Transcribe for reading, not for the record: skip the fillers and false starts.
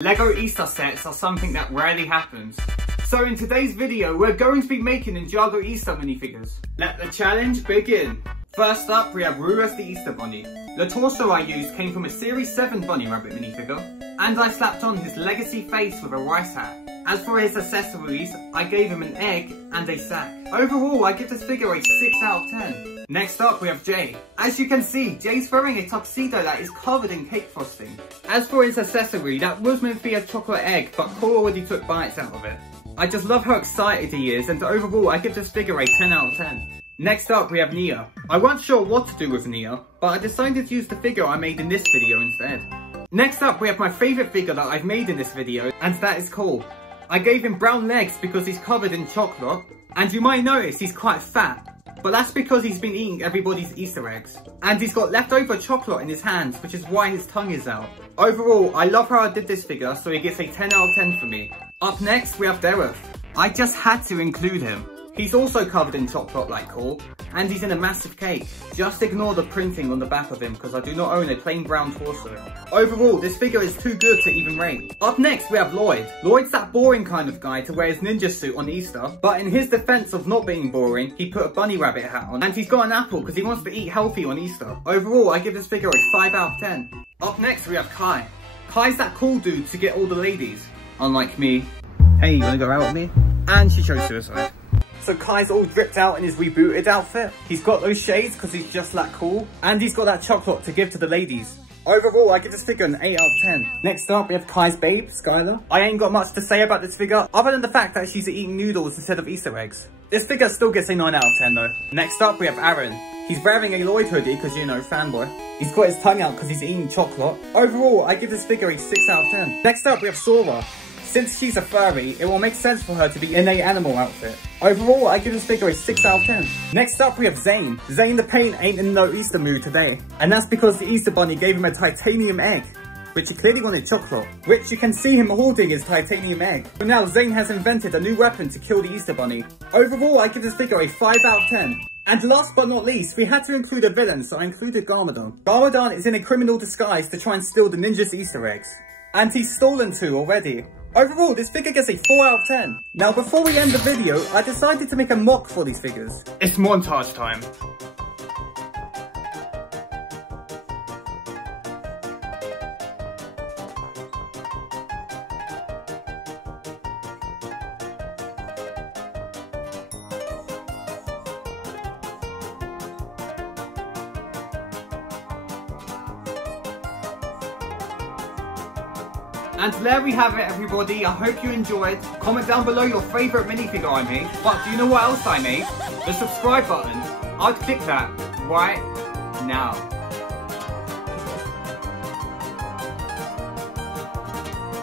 LEGO Easter sets are something that rarely happens. So in today's video, we're going to be making Ninjago Easter minifigures. Let the challenge begin. First up, we have rarest the Easter bunny. The torso I used came from a Series 7 bunny rabbit minifigure, and I slapped on his legacy face with a rice hat. As for his accessories, I gave him an egg and a sack. Overall, I give this figure a 6 out of 10. Next up, we have Jay. As you can see, Jay's wearing a tuxedo that is covered in cake frosting. As for his accessory, that was meant to be a chocolate egg, but Cole already took bites out of it. I just love how excited he is, and overall, I give this figure a 10 out of 10. Next up, we have Nya. I wasn't sure what to do with Nya, but I decided to use the figure I made in this video instead. Next up, we have my favourite figure that I've made in this video, and that is Cole. I gave him brown legs because he's covered in chocolate, and you might notice he's quite fat. But that's because he's been eating everybody's Easter eggs. And he's got leftover chocolate in his hands, which is why his tongue is out. Overall, I love how I did this figure, so he gets a 10 out of 10 for me. Up next, we have Derth. I just had to include him. He's also covered in chocolate like Cole, and he's in a massive cake. Just ignore the printing on the back of him because I do not own a plain brown torso. Overall, this figure is too good to even rate. Up next, we have Lloyd. Lloyd's that boring kind of guy to wear his ninja suit on Easter, but in his defense of not being boring, he put a bunny rabbit hat on, and he's got an apple because he wants to eat healthy on Easter. Overall, I give this figure a 5 out of 10. Up next, we have Kai. Kai's that cool dude to get all the ladies, unlike me. Hey, you wanna go out with me? And she chose suicide. So Kai's all dripped out in his rebooted outfit. He's got those shades because he's just that cool. And he's got that chocolate to give to the ladies. Overall, I give this figure an 8 out of 10. Next up, we have Kai's babe, Skyler. I ain't got much to say about this figure, other than the fact that she's eating noodles instead of Easter eggs. This figure still gets a 9 out of 10 though. Next up, we have Arin. He's wearing a Lloyd hoodie because, you know, fanboy. He's got his tongue out because he's eating chocolate. Overall, I give this figure a 6 out of 10. Next up, we have Sora. Since she's a furry, it will make sense for her to be in an animal outfit. Overall, I give this figure a 6 out of 10. Next up, we have Zane. Zane the Paint ain't in no Easter mood today. And that's because the Easter Bunny gave him a titanium egg, which he clearly wanted chocolate, which you can see him holding his titanium egg. But now Zane has invented a new weapon to kill the Easter Bunny. Overall, I give this figure a 5 out of 10. And last but not least, we had to include a villain, so I included Garmadon. Garmadon is in a criminal disguise to try and steal the ninja's Easter eggs. And he's stolen 2 already. Overall, this figure gets a 4 out of 10. Now, before we end the video, I decided to make a mock for these figures. It's montage time. And there we have it, everybody. I hope you enjoyed. Comment down below your favourite minifigure I made. But do you know what else I made? The subscribe button. I'd click that right now.